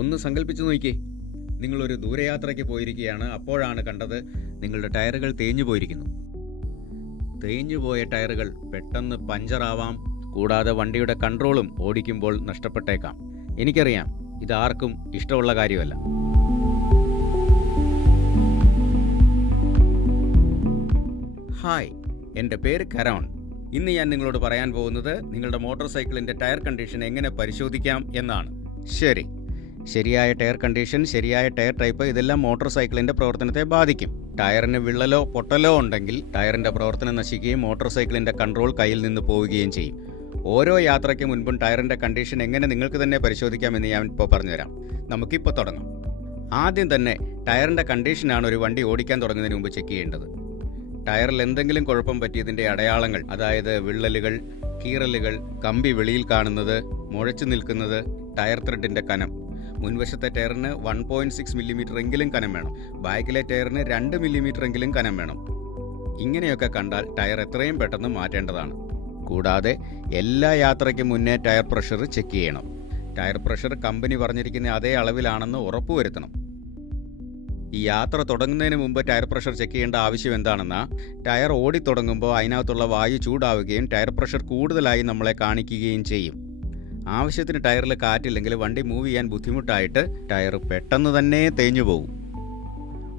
ഒന്ന് സങ്കല്പിച്ചു നോക്കിയേ, നിങ്ങളൊരു ദൂരയാത്രയ്ക്ക് പോയിരിക്കുകയാണ്. അപ്പോഴാണ് കണ്ടത് നിങ്ങളുടെ ടയറുകൾ തേഞ്ഞു പോയിരിക്കുന്നു. തേഞ്ഞുപോയ ടയറുകൾ പെട്ടെന്ന് പഞ്ചറാവാം, കൂടാതെ വണ്ടിയുടെ കൺട്രോളും ഓടിക്കുമ്പോൾ നഷ്ടപ്പെട്ടേക്കാം. എനിക്കറിയാം, ഇതാർക്കും ഇഷ്ടമുള്ള കാര്യമല്ല. ഹായ്, എൻ്റെ പേര് കരോൺ. ഇന്ന് ഞാൻ നിങ്ങളോട് പറയാൻ പോകുന്നത് നിങ്ങളുടെ മോട്ടോർ സൈക്കിളിൻ്റെ ടയർ കണ്ടീഷൻ എങ്ങനെ പരിശോധിക്കാം എന്നാണ്. ശരിയായ ടയർ കണ്ടീഷൻ, ശരിയായ ടയർ ടൈപ്പ്, ഇതെല്ലാം മോട്ടോർ സൈക്കിളിൻ്റെ പ്രവർത്തനത്തെ ബാധിക്കും. ടയറിന് വിള്ളലോ പൊട്ടലോ ഉണ്ടെങ്കിൽ ടയറിൻ്റെ പ്രവർത്തനം നശിക്കുകയും മോട്ടോർ സൈക്കിളിൻ്റെ കൺട്രോൾ കയ്യിൽ നിന്ന് പോവുകയും ചെയ്യും. ഓരോ യാത്രയ്ക്ക് മുൻപും ടയറിൻ്റെ കണ്ടീഷൻ എങ്ങനെ നിങ്ങൾക്ക് തന്നെ പരിശോധിക്കാമെന്ന് ഞാൻ ഇപ്പോൾ പറഞ്ഞുതരാം. നമുക്കിപ്പോൾ തുടങ്ങാം. ആദ്യം തന്നെ ടയറിൻ്റെ കണ്ടീഷനാണ് ഒരു വണ്ടി ഓടിക്കാൻ തുടങ്ങുന്നതിന് മുമ്പ് ചെക്ക് ചെയ്യേണ്ടത്. ടയറിൽ എന്തെങ്കിലും കുഴപ്പം പറ്റിയതിൻ്റെ അടയാളങ്ങൾ, അതായത് വിള്ളലുകൾ, കീറലുകൾ, കമ്പി വെളിയിൽ കാണുന്നത്, മുഴച്ചു നിൽക്കുന്നത്, ടയർ ത്രെഡിൻ്റെ കനം. മുൻവശത്തെ ടയറിന് 1.6 മില്ലിമീറ്റർ എങ്കിലും കനം വേണം. ബാക്കിലെ ടയറിന് 2 മില്ലിമീറ്റർ എങ്കിലും കനം വേണം. ഇങ്ങനെയൊക്കെ കണ്ടാൽ ടയർ എത്രയും പെട്ടെന്ന് മാറ്റേണ്ടതാണ്. കൂടാതെ എല്ലാ യാത്രയ്ക്കും മുന്നേ ടയർ പ്രഷർ ചെക്ക് ചെയ്യണം. ടയർ പ്രഷർ കമ്പനി പറഞ്ഞിരിക്കുന്ന അതേ അളവിലാണെന്ന് ഉറപ്പുവരുത്തണം. ഈ യാത്ര തുടങ്ങുന്നതിന് മുമ്പ് ടയർ പ്രഷർ ചെക്ക് ചെയ്യേണ്ട ആവശ്യം എന്താണെന്നാൽ, ടയർ ഓടിത്തുടങ്ങുമ്പോൾ അതിനകത്തുള്ള വായു ചൂടാവുകയും ടയർ പ്രഷർ കൂടുതലായി നമ്മളെ കാണിക്കുകയും ചെയ്യും. ആവശ്യത്തിന് ടയറിൽ കാറ്റില്ലെങ്കിൽ വണ്ടി മൂവ് ചെയ്യാൻ ബുദ്ധിമുട്ടായിട്ട് ടയർ പെട്ടെന്ന് തന്നെ തേഞ്ഞു പോകും.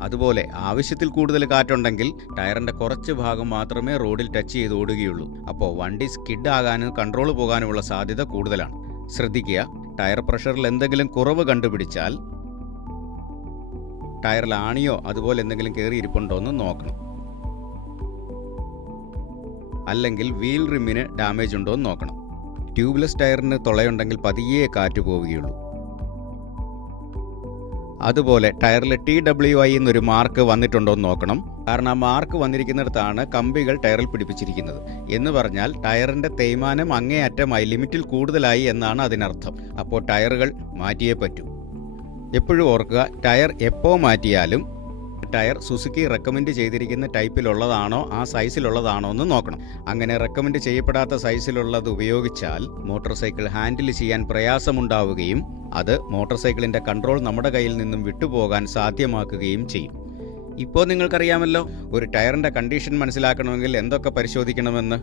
അതുപോലെ ആവശ്യത്തിൽ കൂടുതൽ കാറ്റുണ്ടെങ്കിൽ ടയറിൻ്റെ കുറച്ച് ഭാഗം മാത്രമേ റോഡിൽ ടച്ച് ചെയ്ത് ഓടുകയുള്ളൂ. അപ്പോൾ വണ്ടി സ്കിഡ് ആകാനും കൺട്രോൾ പോകാനുമുള്ള സാധ്യത കൂടുതലാണ്. ശ്രദ്ധിക്കുക, ടയർ പ്രഷറിൽ എന്തെങ്കിലും കുറവ് കണ്ടുപിടിച്ചാൽ ടയറിൽ ആണിയോ അതുപോലെ എന്തെങ്കിലും കയറിയിരിപ്പുണ്ടോ എന്ന് നോക്കണം. അല്ലെങ്കിൽ വീൽ റിമ്മിന് ഡാമേജ് ഉണ്ടോ എന്ന് നോക്കണം. ട്യൂബ്ലെസ് ടയറിന് തുളയുണ്ടെങ്കിൽ പതിയെ കാറ്റ് പോവുകയുള്ളൂ. അതുപോലെ ടയറിൽ TWI എന്നൊരു മാർക്ക് വന്നിട്ടുണ്ടോ എന്ന് നോക്കണം. കാരണം ആ മാർക്ക് വന്നിരിക്കുന്നിടത്താണ് കമ്പികൾ ടയറിൽ പിടിപ്പിച്ചിരിക്കുന്നത്. എന്ന് പറഞ്ഞാൽ ടയറിൻ്റെ തേയ്മാനം അങ്ങേയറ്റമായി, ലിമിറ്റിൽ കൂടുതലായി എന്നാണ് അതിനർത്ഥം. അപ്പോൾ ടയറുകൾ മാറ്റിയേ പറ്റൂ. എപ്പോഴും ഓർക്കുക, ടയർ എപ്പോൾ മാറ്റിയാലും ടയർ സുസുക്കി റെക്കമെൻഡ് ചെയ്തിരിക്കുന്ന ടൈപ്പിലുള്ളതാണോ ആ സൈസിലുള്ളതാണോ എന്ന് നോക്കണം. അങ്ങനെ റെക്കമെൻഡ് ചെയ്യപ്പെടാത്ത സൈസിലുള്ളത് ഉപയോഗിച്ചാൽ മോട്ടോർ സൈക്കിൾ ഹാൻഡിൽ ചെയ്യാൻ പ്രയാസമുണ്ടാവുകയും അത് മോട്ടോർ സൈക്കിളിൻ്റെ കൺട്രോൾ നമ്മുടെ കയ്യിൽ നിന്നും വിട്ടുപോകാൻ സാധ്യമാക്കുകയും ചെയ്യും. ഇപ്പോൾ നിങ്ങൾക്കറിയാമല്ലോ ഒരു ടയറിൻ്റെ കണ്ടീഷൻ മനസ്സിലാക്കണമെങ്കിൽ എന്തൊക്കെ പരിശോധിക്കണമെന്ന്.